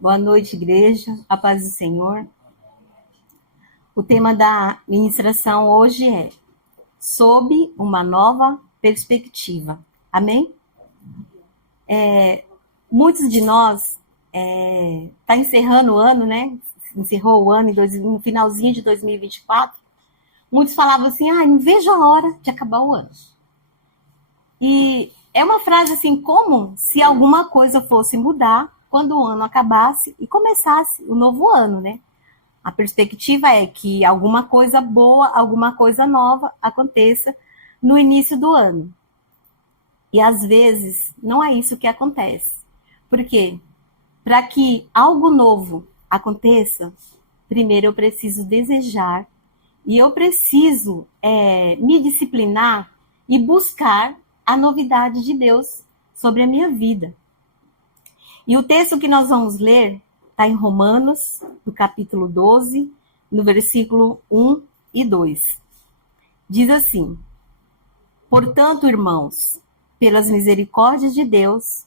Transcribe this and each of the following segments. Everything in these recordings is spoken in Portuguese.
Boa noite, igreja. A paz do Senhor. O tema da ministração hoje é sob uma nova perspectiva. Amém? Muitos de nós tá encerrando o ano, né? Encerrou o ano no finalzinho de 2024. Muitos falavam assim, não vejo a hora de acabar o ano. E é uma frase assim, como se alguma coisa fosse mudar quando o ano acabasse e começasse o novo ano, né? A perspectiva é que alguma coisa boa, alguma coisa nova aconteça no início do ano. E às vezes não é isso que acontece. Por quê? Para que algo novo aconteça, primeiro eu preciso desejar e eu preciso me disciplinar e buscar a novidade de Deus sobre a minha vida. E o texto que nós vamos ler está em Romanos, no capítulo 12, no versículo 1 e 2. Diz assim: portanto, irmãos, pelas misericórdias de Deus,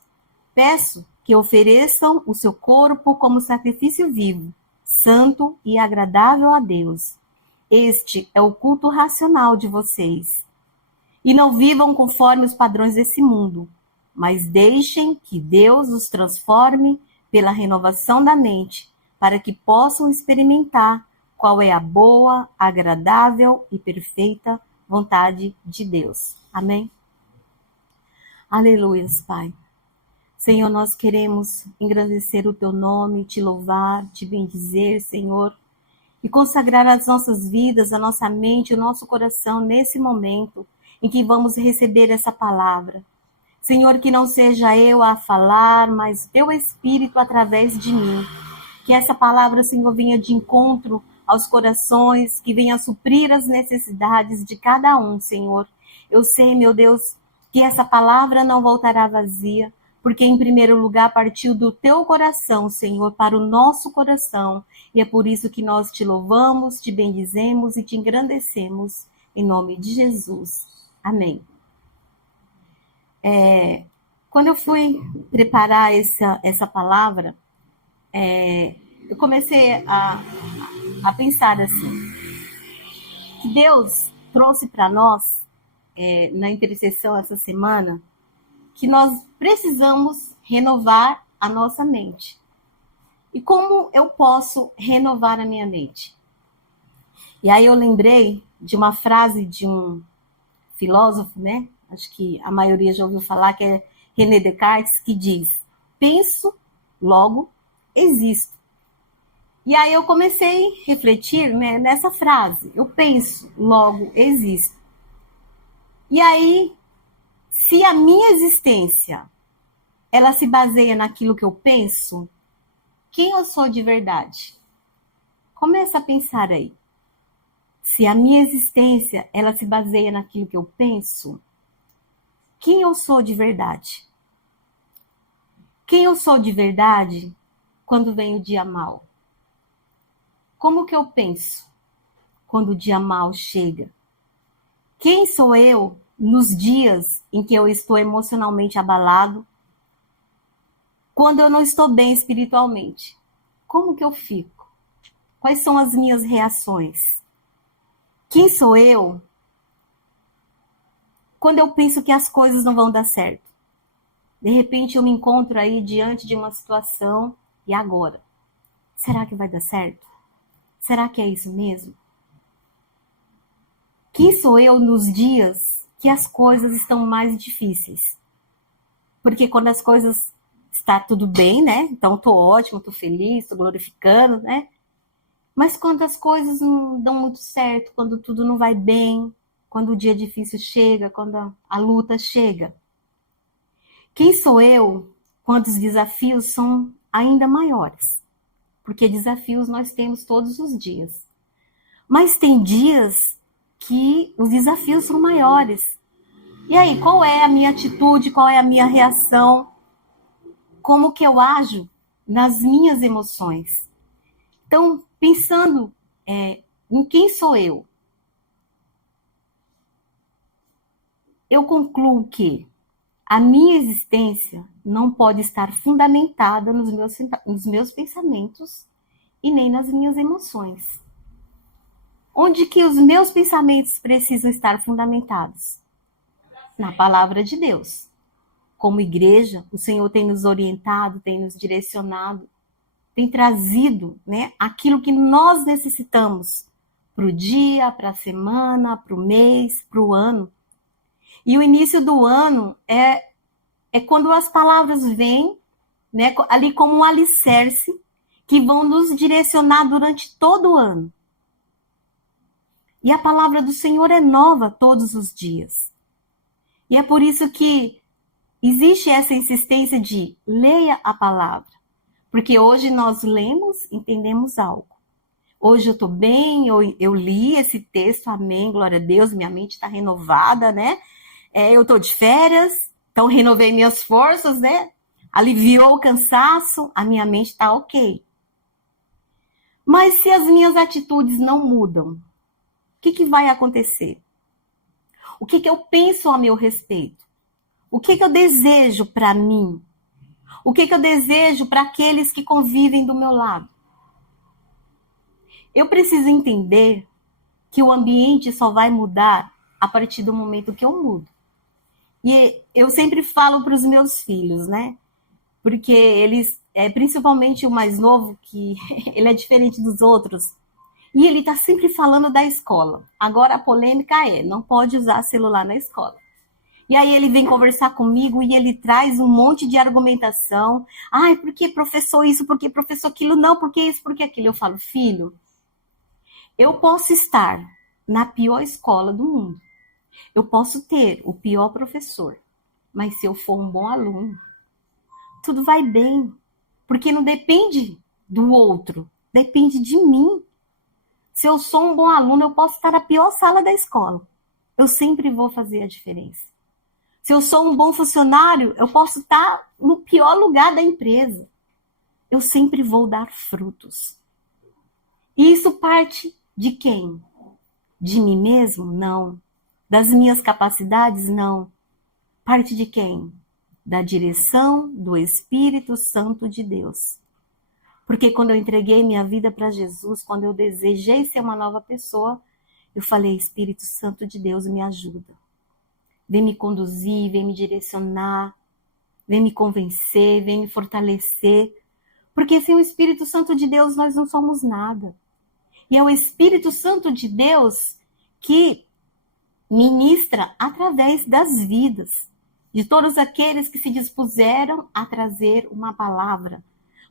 peço que ofereçam o seu corpo como sacrifício vivo, santo e agradável a Deus. Este é o culto racional de vocês. E não vivam conforme os padrões desse mundo, mas deixem que Deus os transforme pela renovação da mente, para que possam experimentar qual é a boa, agradável e perfeita vontade de Deus. Amém? Aleluias, Pai. Senhor, nós queremos engrandecer o Teu nome, Te louvar, Te bendizer, Senhor, e consagrar as nossas vidas, a nossa mente, o nosso coração nesse momento em que vamos receber essa palavra. Senhor, que não seja eu a falar, mas Teu Espírito através de mim. Que essa palavra, Senhor, venha de encontro aos corações, que venha suprir as necessidades de cada um, Senhor. Eu sei, meu Deus, que essa palavra não voltará vazia, porque em primeiro lugar partiu do Teu coração, Senhor, para o nosso coração. E é por isso que nós Te louvamos, Te bendizemos e Te engrandecemos, em nome de Jesus. Amém. Quando eu fui preparar essa palavra, eu comecei a pensar assim, que Deus trouxe para nós, na intercessão essa semana, que nós precisamos renovar a nossa mente. E como eu posso renovar a minha mente? E aí eu lembrei de uma frase de um filósofo, né? Acho que a maioria já ouviu falar, que é René Descartes, que diz: penso, logo existo. E aí eu comecei a refletir, né, nessa frase. Eu penso, logo existo. E aí, se a minha existência ela se baseia naquilo que eu penso, quem eu sou de verdade? Começa a pensar aí. Se a minha existência ela se baseia naquilo que eu penso, quem eu sou de verdade? Quem eu sou de verdade quando vem o dia mau? Como que eu penso quando o dia mau chega? Quem sou eu nos dias em que eu estou emocionalmente abalado? Quando eu não estou bem espiritualmente? Como que eu fico? Quais são as minhas reações? Quem sou eu quando eu penso que as coisas não vão dar certo? De repente eu me encontro aí diante de uma situação, e agora? Será que vai dar certo? Será que é isso mesmo? Quem sou eu nos dias que as coisas estão mais difíceis? Porque quando as coisas está tudo bem, né? Então tô ótimo, tô feliz, tô glorificando, né? Mas quando as coisas não dão muito certo, quando tudo não vai bem, quando o dia difícil chega, quando a luta chega. Quem sou eu quando os desafios são ainda maiores? Porque desafios nós temos todos os dias. Mas tem dias que os desafios são maiores. E aí, qual é a minha atitude, qual é a minha reação? Como que eu ajo nas minhas emoções? Então, pensando em quem sou eu concluo que A minha existência não pode estar fundamentada nos meus pensamentos e nem nas minhas emoções. Onde que os meus pensamentos precisam estar fundamentados? Na palavra de Deus. Como igreja, o Senhor tem nos orientado, tem nos direcionado, tem trazido, né, aquilo que nós necessitamos para o dia, para a semana, para o mês, para o ano. E o início do ano é quando as palavras vêm, né, ali como um alicerce, que vão nos direcionar durante todo o ano. E a palavra do Senhor é nova todos os dias. E é por isso que existe essa insistência de leia a palavra. Porque hoje nós lemos, entendemos algo. Hoje eu estou bem, eu li esse texto, amém, glória a Deus, minha mente está renovada, né? Eu estou de férias, então renovei minhas forças, né? Aliviou o cansaço, a minha mente está ok. Mas se as minhas atitudes não mudam, o que vai acontecer? O que eu penso a meu respeito? O que eu desejo para mim? O que eu desejo para aqueles que convivem do meu lado? Eu preciso entender que o ambiente só vai mudar a partir do momento que eu mudo. E eu sempre falo para os meus filhos, né? Porque eles, principalmente o mais novo, que ele é diferente dos outros, e ele está sempre falando da escola. Agora a polêmica não pode usar celular na escola. E aí ele vem conversar comigo e ele traz um monte de argumentação. Ai, por que professor isso? Por que professor aquilo? Não, por que isso? Por que aquilo? Eu falo, filho, eu posso estar na pior escola do mundo. Eu posso ter o pior professor. Mas se eu for um bom aluno, tudo vai bem. Porque não depende do outro. Depende de mim. Se eu sou um bom aluno, eu posso estar na pior sala da escola. Eu sempre vou fazer a diferença. Se eu sou um bom funcionário, eu posso estar no pior lugar da empresa. Eu sempre vou dar frutos. E isso parte de quem? De mim mesmo? Não. Das minhas capacidades? Não. Parte de quem? Da direção do Espírito Santo de Deus. Porque quando eu entreguei minha vida para Jesus, quando eu desejei ser uma nova pessoa, eu falei, Espírito Santo de Deus, me ajuda. Vem me conduzir, vem me direcionar, vem me convencer, vem me fortalecer. Porque sem o Espírito Santo de Deus nós não somos nada. E é o Espírito Santo de Deus que ministra através das vidas de todos aqueles que se dispuseram a trazer uma palavra.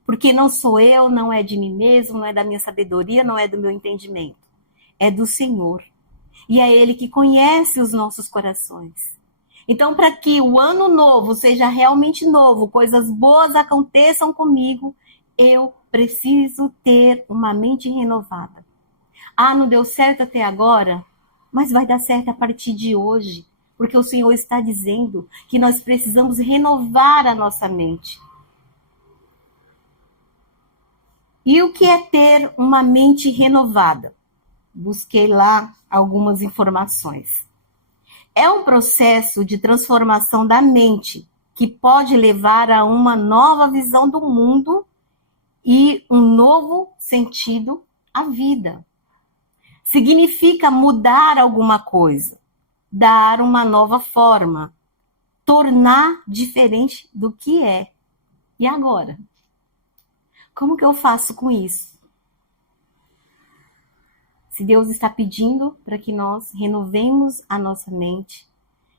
Porque não sou eu, não é de mim mesmo, não é da minha sabedoria, não é do meu entendimento. É do Senhor. E é Ele que conhece os nossos corações. Então, para que o ano novo seja realmente novo, coisas boas aconteçam comigo, eu preciso ter uma mente renovada. Ah, não deu certo até agora, mas vai dar certo a partir de hoje, porque o Senhor está dizendo que nós precisamos renovar a nossa mente. E o que é ter uma mente renovada? Busquei lá algumas informações. É um processo de transformação da mente que pode levar a uma nova visão do mundo e um novo sentido à vida. Significa mudar alguma coisa, dar uma nova forma, tornar diferente do que é. E agora? Como que eu faço com isso? Se Deus está pedindo para que nós renovemos a nossa mente,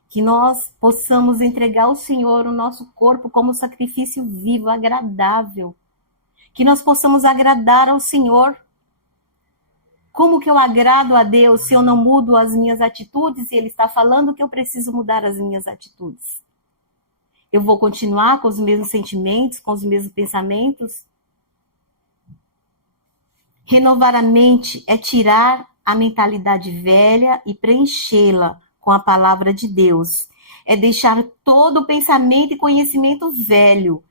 que nós possamos entregar ao Senhor o nosso corpo como sacrifício vivo, agradável, que nós possamos agradar ao Senhor. Como que eu agrado a Deus se eu não mudo as minhas atitudes e Ele está falando que eu preciso mudar as minhas atitudes? Eu vou continuar com os mesmos sentimentos, com os mesmos pensamentos? Renovar a mente é tirar a mentalidade velha e preenchê-la com a palavra de Deus. É deixar todo o pensamento e conhecimento velho.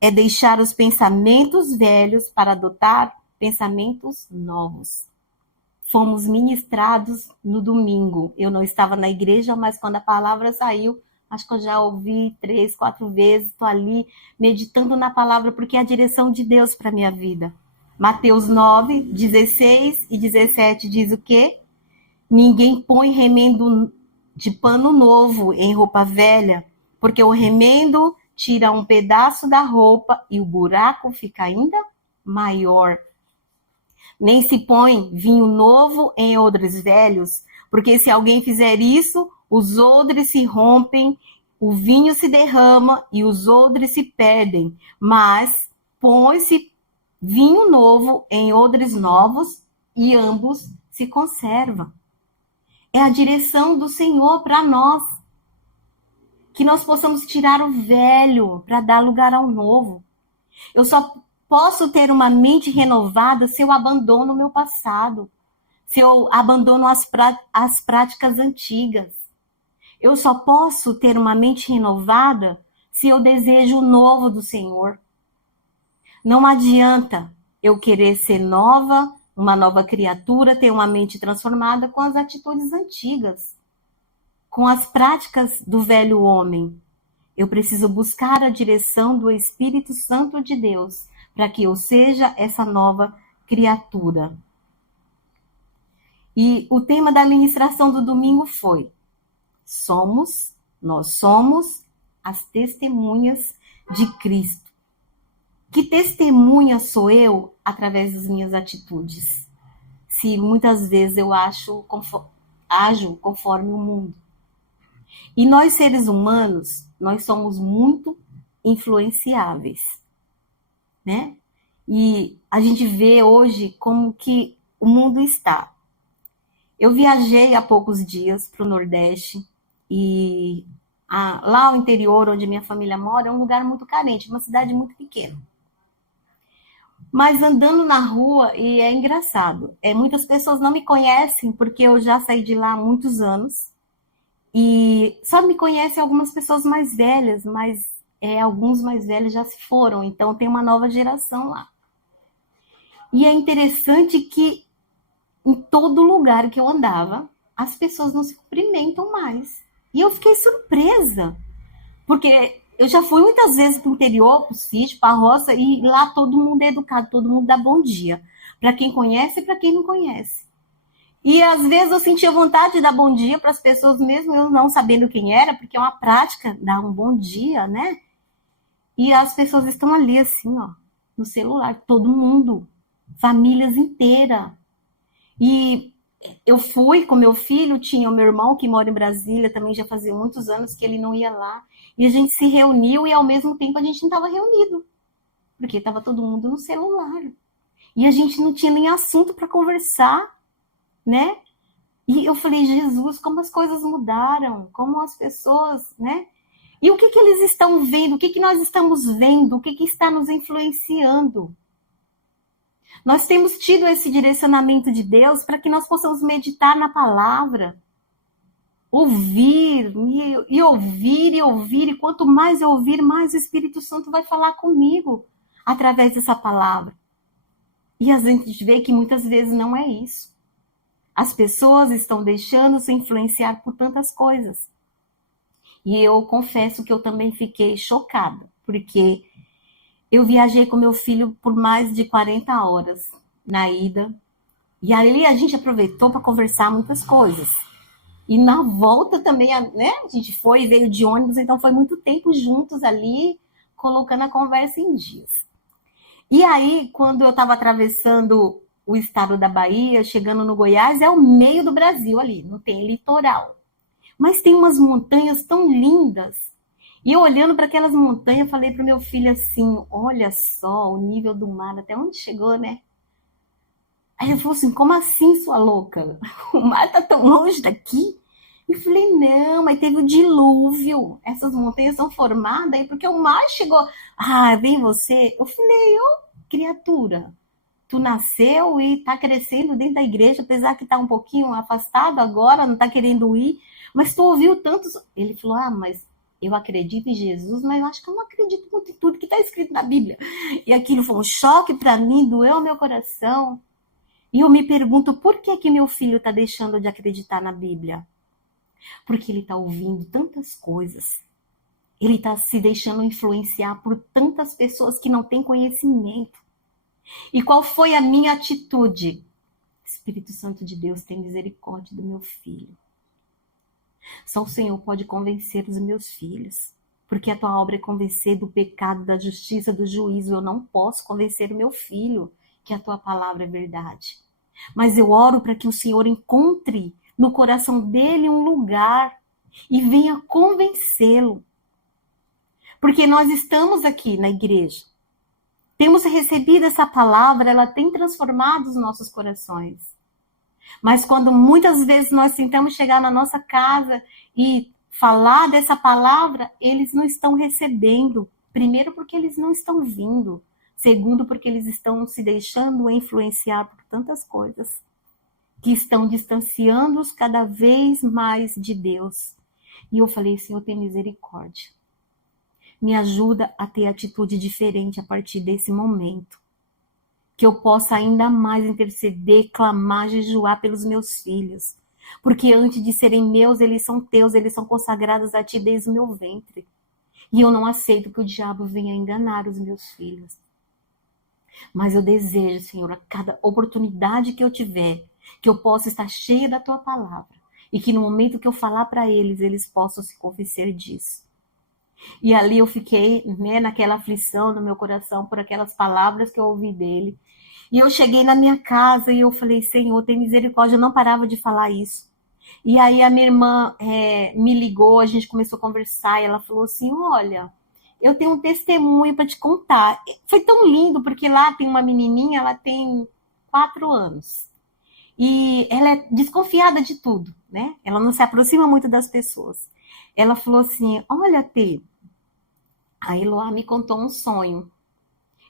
É deixar os pensamentos velhos para adotar pensamentos novos. Fomos ministrados no domingo. Eu não estava na igreja, mas quando a palavra saiu, Acho que eu já ouvi 3, 4 vezes, estou ali meditando na palavra, porque é a direção de Deus para a minha vida. Mateus 9, 16 e 17 diz o quê? Ninguém põe remendo de pano novo em roupa velha, porque o remendo tira um pedaço da roupa e o buraco fica ainda maior. Nem se põe vinho novo em odres velhos, porque se alguém fizer isso, os odres se rompem, o vinho se derrama e os odres se perdem. Mas põe-se vinho novo em odres novos e ambos se conservam. É a direção do Senhor para nós. Que nós possamos tirar o velho para dar lugar ao novo. Eu só posso ter uma mente renovada se eu abandono o meu passado, se eu abandono as práticas antigas. Eu só posso ter uma mente renovada se eu desejo o novo do Senhor. Não adianta eu querer ser nova, uma nova criatura, ter uma mente transformada com as atitudes antigas, com as práticas do velho homem. Eu preciso buscar a direção do Espírito Santo de Deus para que eu seja essa nova criatura. E o tema da ministração do domingo foi: nós somos as testemunhas de Cristo. Que testemunha sou eu através das minhas atitudes? Se muitas vezes eu ajo conforme o mundo. E nós, seres humanos, nós somos muito influenciáveis, né? E a gente vê hoje como que o mundo está. Eu viajei há poucos dias para o Nordeste e lá no interior, onde minha família mora, é um lugar muito carente, uma cidade muito pequena. Mas andando na rua, e é engraçado, muitas pessoas não me conhecem porque eu já saí de lá há muitos anos. E só me conhecem algumas pessoas mais velhas, mas alguns mais velhos já se foram, então tem uma nova geração lá. E é interessante que em todo lugar que eu andava, as pessoas não se cumprimentam mais. E eu fiquei surpresa, porque eu já fui muitas vezes para o interior, para o sítio, para a roça, e lá todo mundo é educado, todo mundo dá bom dia, para quem conhece e para quem não conhece. E às vezes eu sentia vontade de dar bom dia para as pessoas, mesmo eu não sabendo quem era, porque é uma prática dar um bom dia, né? E as pessoas estão ali assim, ó, no celular, todo mundo, famílias inteiras. E eu fui com meu filho, tinha o meu irmão que mora em Brasília, também já fazia muitos anos que ele não ia lá. E a gente se reuniu e ao mesmo tempo a gente não estava reunido, porque estava todo mundo no celular. E a gente não tinha nem assunto para conversar, né? E eu falei, Jesus, como as coisas mudaram, como as pessoas, né? E o que eles estão vendo, o que nós estamos vendo, o que está nos influenciando? Nós temos tido esse direcionamento de Deus para que nós possamos meditar na palavra, ouvir, e ouvir, e ouvir, e quanto mais eu ouvir, mais o Espírito Santo vai falar comigo através dessa palavra. E a gente vê que muitas vezes não é isso. As pessoas estão deixando-se influenciar por tantas coisas. E eu confesso que eu também fiquei chocada, porque eu viajei com meu filho por mais de 40 horas na ida. E ali a gente aproveitou para conversar muitas coisas. E na volta também, né? A gente foi e veio de ônibus, então foi muito tempo juntos ali, colocando a conversa em dias. E aí, quando eu estava atravessando o estado da Bahia, chegando no Goiás, é o meio do Brasil ali, não tem litoral. Mas tem umas montanhas tão lindas. E eu olhando para aquelas montanhas, falei para o meu filho assim, olha só o nível do mar, até onde chegou, né? Aí ele falou assim, como assim, sua louca? O mar tá tão longe daqui? Eu falei, não, mas teve o dilúvio. Essas montanhas são formadas aí porque o mar chegou. Ah, vem você. Eu falei, criatura, tu nasceu e tá crescendo dentro da igreja, apesar que tá um pouquinho afastado agora, não tá querendo ir, mas tu ouviu tantos... Ele falou, mas eu acredito em Jesus, mas eu acho que eu não acredito muito em tudo que tá escrito na Bíblia. E aquilo foi um choque para mim, doeu meu coração. E eu me pergunto, por que meu filho tá deixando de acreditar na Bíblia? Porque ele está ouvindo tantas coisas. Ele está se deixando influenciar por tantas pessoas que não têm conhecimento. E qual foi a minha atitude? Espírito Santo de Deus, tem misericórdia do meu filho. Só o Senhor pode convencer os meus filhos. Porque a tua obra é convencer do pecado, da justiça, do juízo. Eu não posso convencer o meu filho que a tua palavra é verdade. Mas eu oro para que o Senhor encontre no coração dele um lugar e venha convencê-lo. Porque nós estamos aqui na igreja. Temos recebido essa palavra, ela tem transformado os nossos corações. Mas quando muitas vezes nós tentamos chegar na nossa casa e falar dessa palavra, eles não estão recebendo. Primeiro, porque eles não estão vindo. Segundo, porque eles estão se deixando influenciar por tantas coisas que estão distanciando-os cada vez mais de Deus. E eu falei, Senhor, tem misericórdia. Me ajuda a ter atitude diferente a partir desse momento. Que eu possa ainda mais interceder, clamar, jejuar pelos meus filhos. Porque antes de serem meus, eles são teus, eles são consagrados a ti desde o meu ventre. E eu não aceito que o diabo venha enganar os meus filhos. Mas eu desejo, Senhor, a cada oportunidade que eu tiver, que eu possa estar cheia da tua palavra. E que no momento que eu falar para eles, eles possam se convencer disso. E ali eu fiquei, naquela aflição no meu coração por aquelas palavras que eu ouvi dele. E eu cheguei na minha casa e eu falei, Senhor, tem misericórdia. Eu não parava de falar isso. E aí a minha irmã me ligou, a gente começou a conversar e ela falou assim, olha, eu tenho um testemunho para te contar. Foi tão lindo, porque lá tem uma menininha, ela tem 4 anos. E ela é desconfiada de tudo, né? Ela não se aproxima muito das pessoas. Ela falou assim, olha, Tê, a Eloá me contou um sonho.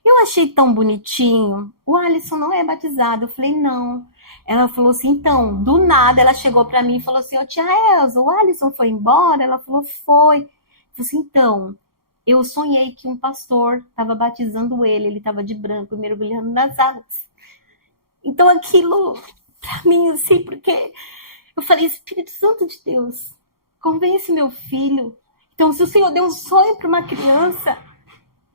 Eu achei tão bonitinho. O Alisson não é batizado. Eu falei, não. Ela falou assim, então, do nada, ela chegou para mim e falou assim, tia Elza, o Alisson foi embora? Ela falou, foi. Eu falei assim, então, eu sonhei que um pastor estava batizando ele estava de branco, mergulhando nas águas. Então, aquilo, para mim, assim, porque eu falei, Espírito Santo de Deus, convence meu filho. Então, se o Senhor deu um sonho para uma criança,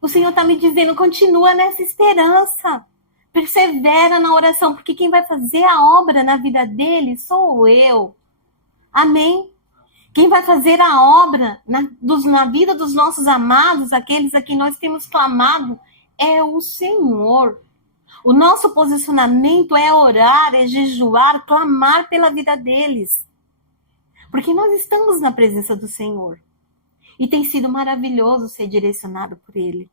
o Senhor está me dizendo, continua nessa esperança. Persevera na oração, porque quem vai fazer a obra na vida dele sou eu. Amém? Quem vai fazer a obra na vida dos nossos amados, aqueles a quem nós temos clamado, é o Senhor. O nosso posicionamento é orar, é jejuar, clamar pela vida deles. Porque nós estamos na presença do Senhor. E tem sido maravilhoso ser direcionado por Ele.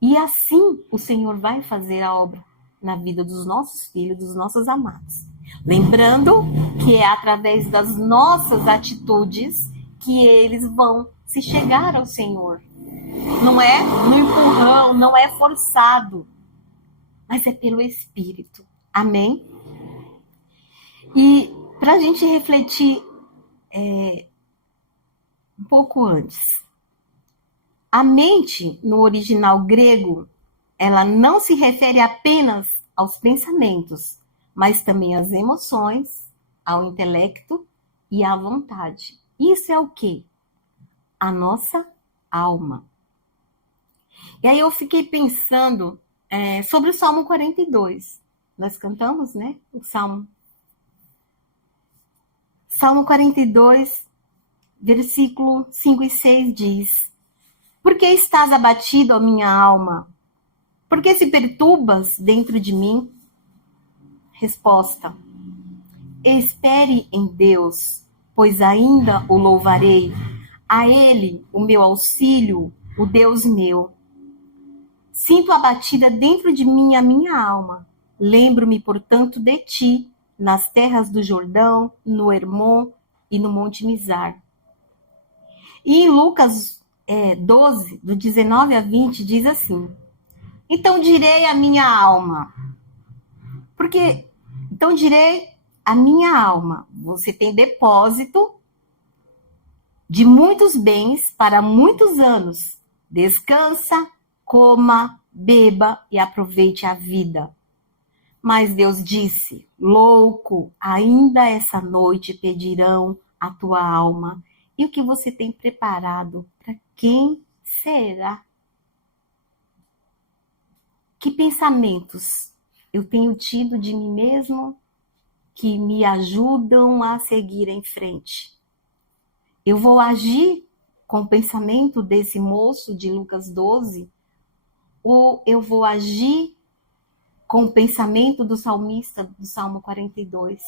E assim o Senhor vai fazer a obra na vida dos nossos filhos, dos nossos amados. Lembrando que é através das nossas atitudes que eles vão se chegar ao Senhor. Não é no empurrão, não é forçado, mas é pelo Espírito. Amém? E para a gente refletir um pouco antes. A mente, no original grego, ela não se refere apenas aos pensamentos, mas também às emoções, ao intelecto e à vontade. Isso é o quê? A nossa alma. E aí eu fiquei pensando sobre o Salmo 42. Nós cantamos, né? O Salmo 42, versículo 5 e 6 diz: Por que estás abatido, ó minha alma? Por que se perturbas dentro de mim? Resposta: Espere em Deus, pois ainda o louvarei. A Ele, o meu auxílio, o Deus meu. Sinto abatida dentro de mim a minha alma. Lembro-me, portanto, de ti, nas terras do Jordão, no Hermon e no Monte Mizar. E em Lucas 12, do 19 a 20, diz assim: Então direi à minha alma, você tem depósito de muitos bens para muitos anos. Descansa, coma, beba e aproveite a vida. Mas Deus disse: Louco, ainda essa noite pedirão a tua alma e o que você tem preparado para quem será? Que pensamentos eu tenho tido de mim mesmo que me ajudam a seguir em frente? Eu vou agir com o pensamento desse moço de Lucas 12, ou eu vou agir com o pensamento do salmista do Salmo 42,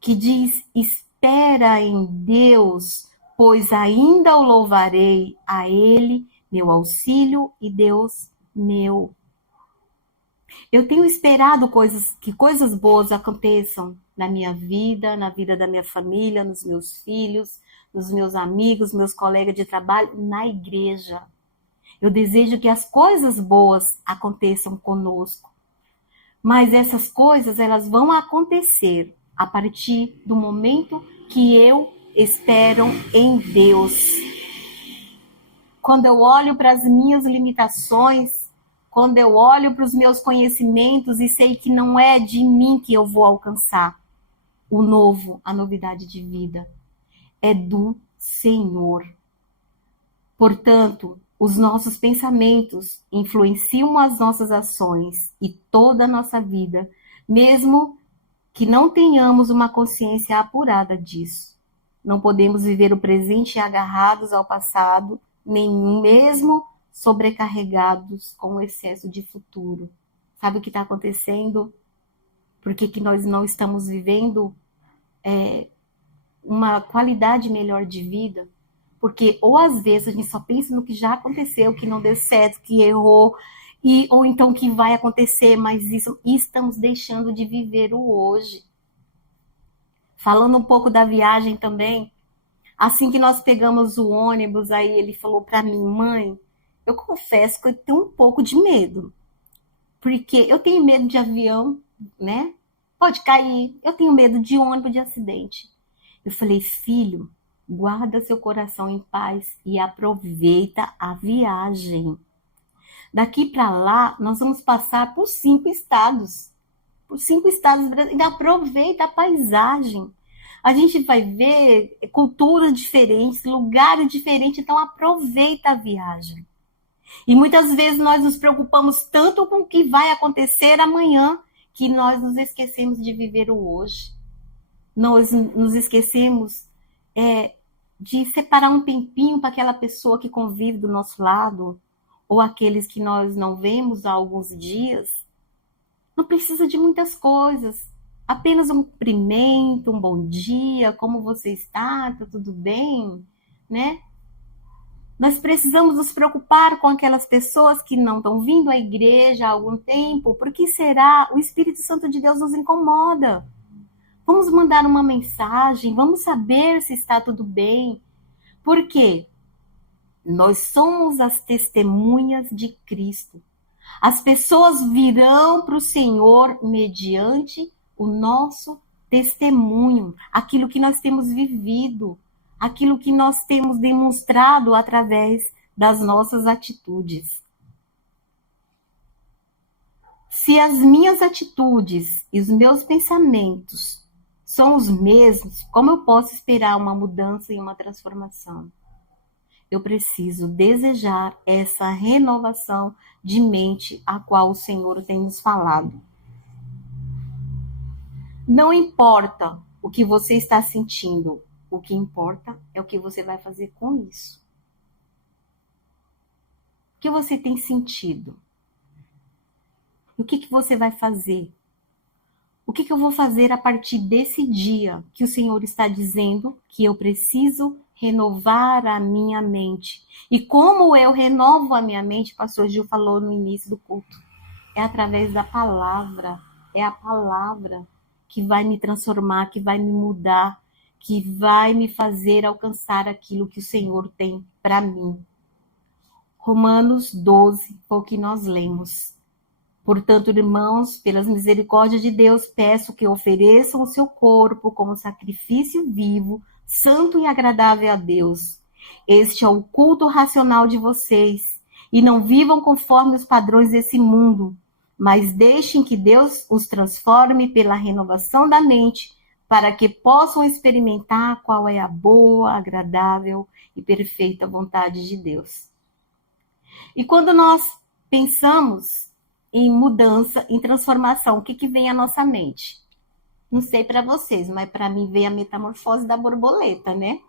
que diz: espera em Deus, pois ainda o louvarei, a Ele, meu auxílio e Deus meu. Eu tenho esperado que coisas boas aconteçam na minha vida, na vida da minha família, nos meus filhos, nos meus amigos, meus colegas de trabalho, na igreja. Eu desejo que as coisas boas aconteçam conosco. Mas essas coisas, elas vão acontecer a partir do momento que eu espero em Deus. Quando eu olho para as minhas limitações, quando eu olho para os meus conhecimentos e sei que não é de mim que eu vou alcançar o novo, a novidade de vida, é do Senhor. Portanto, os nossos pensamentos influenciam as nossas ações e toda a nossa vida, mesmo que não tenhamos uma consciência apurada disso. Não podemos viver o presente agarrados ao passado, nem mesmo sobrecarregados com o excesso de futuro. Sabe o que está acontecendo? Por que nós não estamos vivendo uma qualidade melhor de vida? Porque ou às vezes a gente só pensa no que já aconteceu, que não deu certo, que errou, ou então que vai acontecer, mas isso, e estamos deixando de viver o hoje. Falando um pouco da viagem também, assim que nós pegamos o ônibus, aí ele falou para mim: mãe, eu confesso que eu tenho um pouco de medo, porque eu tenho medo de avião, né? Pode cair, eu tenho medo de ônibus, de acidente. Eu falei: filho, guarda seu coração em paz e aproveita a viagem. Daqui para lá, nós vamos passar por 5 estados. Por 5 estados brasileiros. Aproveita a paisagem. A gente vai ver culturas diferentes, lugares diferentes, então aproveita a viagem. E muitas vezes nós nos preocupamos tanto com o que vai acontecer amanhã, que nós nos esquecemos de viver o hoje. Nós nos esquecemos de separar um tempinho para aquela pessoa que convive do nosso lado, ou aqueles que nós não vemos há alguns dias. Não precisa de muitas coisas, apenas um cumprimento, um bom dia, como você está, tá tudo bem, né? Nós precisamos nos preocupar com aquelas pessoas que não estão vindo à igreja há algum tempo, porque será? O Espírito Santo de Deus nos incomoda. Vamos mandar uma mensagem, vamos saber se está tudo bem. Por quê? Nós somos as testemunhas de Cristo. As pessoas virão para o Senhor mediante o nosso testemunho, aquilo que nós temos vivido, aquilo que nós temos demonstrado através das nossas atitudes. Se as minhas atitudes e os meus pensamentos são os mesmos, como eu posso esperar uma mudança e uma transformação? Eu preciso desejar essa renovação de mente a qual o Senhor tem nos falado. Não importa o que você está sentindo, o que importa é o que você vai fazer com isso. O que você tem sentido? O que você vai fazer? O que eu vou fazer a partir desse dia que o Senhor está dizendo que eu preciso renovar a minha mente? E como eu renovo a minha mente, o pastor Gil falou no início do culto, é através da palavra. É a palavra que vai me transformar, que vai me mudar, que vai me fazer alcançar aquilo que o Senhor tem para mim. Romanos 12, foi o que nós lemos. Portanto, irmãos, pelas misericórdias de Deus, peço que ofereçam o seu corpo como sacrifício vivo, santo e agradável a Deus. Este é o culto racional de vocês. E não vivam conforme os padrões desse mundo, mas deixem que Deus os transforme pela renovação da mente, para que possam experimentar qual é a boa, agradável e perfeita vontade de Deus. E quando nós pensamos em mudança, em transformação, o que vem à nossa mente? Não sei para vocês, mas para mim vem a metamorfose da borboleta, né?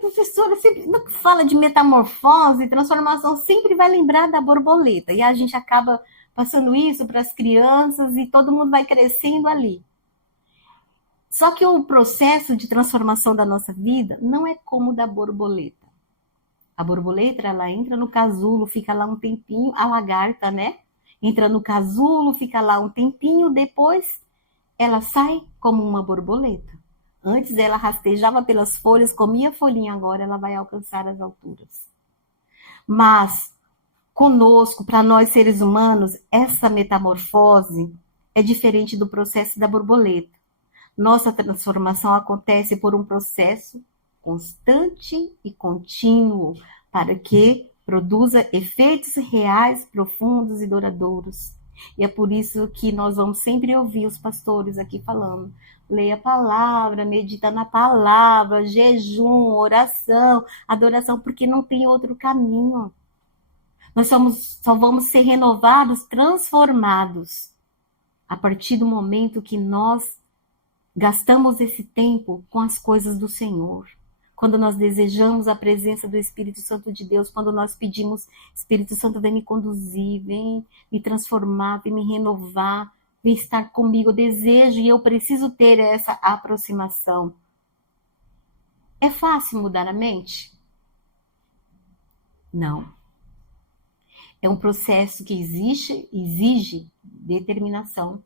Professora, sempre que fala de metamorfose, transformação, sempre vai lembrar da borboleta. E a gente acaba passando isso para as crianças e todo mundo vai crescendo ali. Só que o processo de transformação da nossa vida não é como o da borboleta. A borboleta, ela entra no casulo, fica lá um tempinho, a lagarta, né? Entra no casulo, fica lá um tempinho, depois ela sai como uma borboleta. Antes ela rastejava pelas folhas, comia a folhinha, agora ela vai alcançar as alturas. Mas conosco, para nós seres humanos, essa metamorfose é diferente do processo da borboleta. Nossa transformação acontece por um processo constante e contínuo para que produza efeitos reais, profundos e duradouros. E é por isso que nós vamos sempre ouvir os pastores aqui falando: leia a palavra, medita na palavra, jejum, oração, adoração, porque não tem outro caminho. Nós só vamos ser renovados, transformados, a partir do momento que nós gastamos esse tempo com as coisas do Senhor. Quando nós desejamos a presença do Espírito Santo de Deus, quando nós pedimos: Espírito Santo, vem me conduzir, vem me transformar, vem me renovar, vem estar comigo. Eu desejo e eu preciso ter essa aproximação. É fácil mudar a mente? Não. É um processo que exige determinação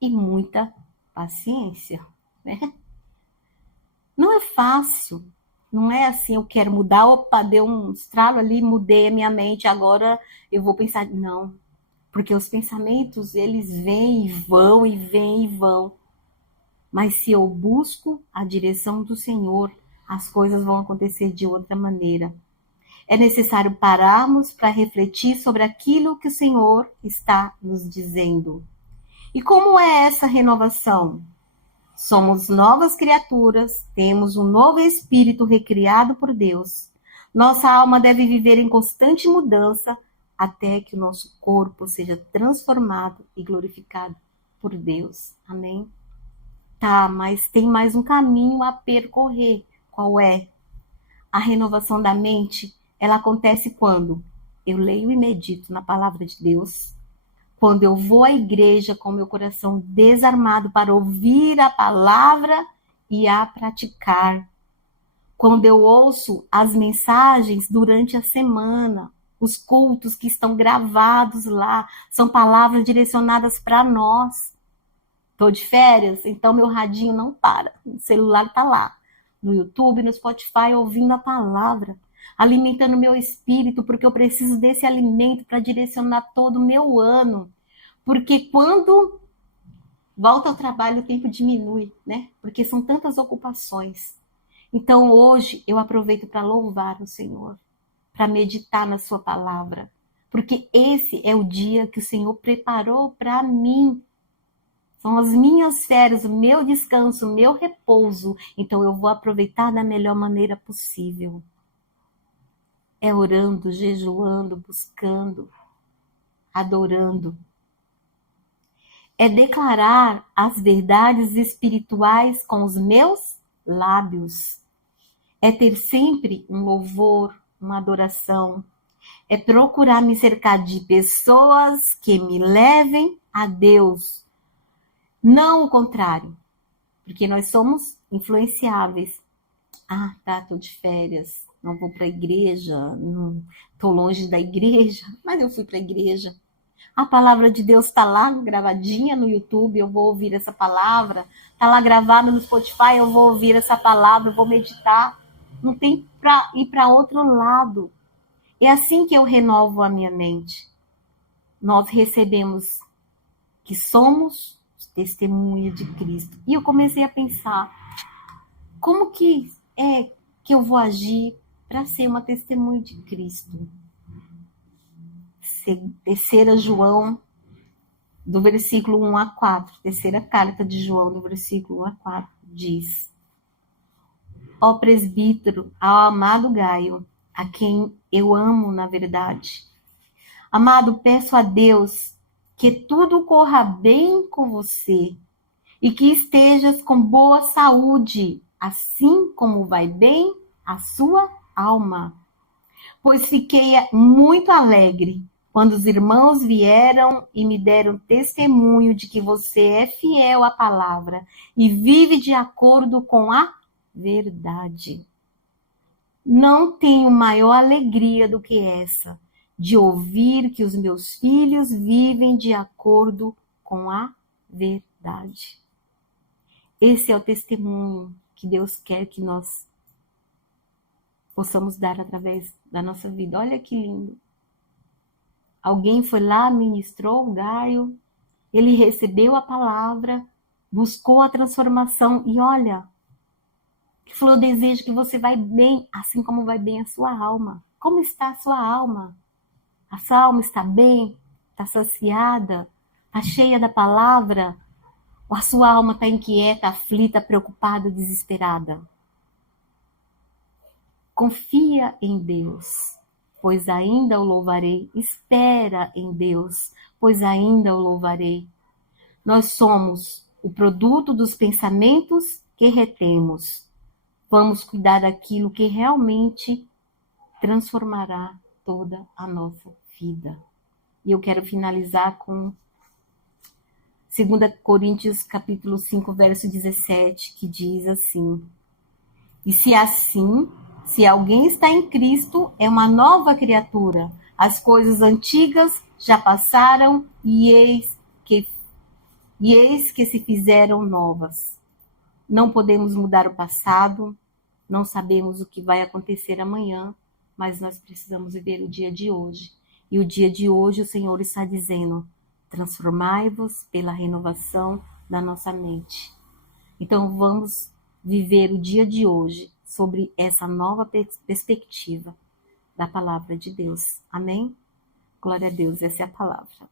e muita paciência, né? Não é fácil, não é assim, eu quero mudar, opa, deu um estralo ali, mudei a minha mente, agora eu vou pensar, não, porque os pensamentos, eles vêm e vão, e vêm e vão, mas se eu busco a direção do Senhor, as coisas vão acontecer de outra maneira. É necessário pararmos para refletir sobre aquilo que o Senhor está nos dizendo. E como é essa renovação? Somos novas criaturas, temos um novo espírito recriado por Deus. Nossa alma deve viver em constante mudança até que o nosso corpo seja transformado e glorificado por Deus. Amém? Tá, mas tem mais um caminho a percorrer. Qual é? A renovação da mente, ela acontece quando eu leio e medito na palavra de Deus, quando eu vou à igreja com meu coração desarmado para ouvir a palavra e a praticar. Quando eu ouço as mensagens durante a semana, os cultos que estão gravados lá, são palavras direcionadas para nós. Estou de férias, então meu radinho não para, o celular está lá, no YouTube, no Spotify, ouvindo a palavra, alimentando meu espírito, porque eu preciso desse alimento para direcionar todo o meu ano. Porque quando volta ao trabalho, o tempo diminui, né? Porque são tantas ocupações. Então, hoje, eu aproveito para louvar o Senhor, para meditar na sua palavra, porque esse é o dia que o Senhor preparou para mim. São as minhas férias, o meu descanso, o meu repouso. Então, eu vou aproveitar da melhor maneira possível. É orando, jejuando, buscando, adorando. É declarar as verdades espirituais com os meus lábios. É ter sempre um louvor, uma adoração. É procurar me cercar de pessoas que me levem a Deus. Não o contrário, porque nós somos influenciáveis. Ah, tá, tô de férias, não vou para a igreja, não, tô longe da igreja, mas eu fui para a igreja. A palavra de Deus está lá gravadinha no YouTube, eu vou ouvir essa palavra. Está lá gravada no Spotify, eu vou ouvir essa palavra, eu vou meditar. Não tem para ir para outro lado. É assim que eu renovo a minha mente. Nós recebemos que somos testemunha de Cristo. E eu comecei a pensar, como que é que eu vou agir para ser uma testemunha de Cristo? 3 João do versículo 1 a 4, terceira carta de João, do versículo 1 a 4, diz: Ó presbítero, ao amado Gaio, a quem eu amo na verdade. Amado, peço a Deus que tudo corra bem com você e que estejas com boa saúde, assim como vai bem a sua alma. Pois fiquei muito alegre quando os irmãos vieram e me deram testemunho de que você é fiel à palavra e vive de acordo com a verdade. Não tenho maior alegria do que essa, de ouvir que os meus filhos vivem de acordo com a verdade. Esse é o testemunho que Deus quer que nós possamos dar através da nossa vida. Olha que lindo. Alguém foi lá, ministrou o Gaio, ele recebeu a palavra, buscou a transformação e olha, que falou: eu desejo que você vai bem, assim como vai bem a sua alma. Como está a sua alma? A sua alma está bem? Está saciada? Está cheia da palavra? Ou a sua alma está inquieta, aflita, preocupada, desesperada? Confia em Deus, pois ainda o louvarei. Espera em Deus, pois ainda o louvarei. Nós somos o produto dos pensamentos que retemos. Vamos cuidar daquilo que realmente transformará toda a nossa vida. E eu quero finalizar com 2 Coríntios capítulo 5, verso 17, que diz assim: E se assim, se alguém está em Cristo, é uma nova criatura. As coisas antigas já passaram e eis que se fizeram novas. Não podemos mudar o passado, não sabemos o que vai acontecer amanhã, mas nós precisamos viver o dia de hoje. E o dia de hoje o Senhor está dizendo: transformai-vos pela renovação da nossa mente. Então vamos viver o dia de hoje sobre essa nova perspectiva da palavra de Deus. Amém? Glória a Deus, essa é a palavra.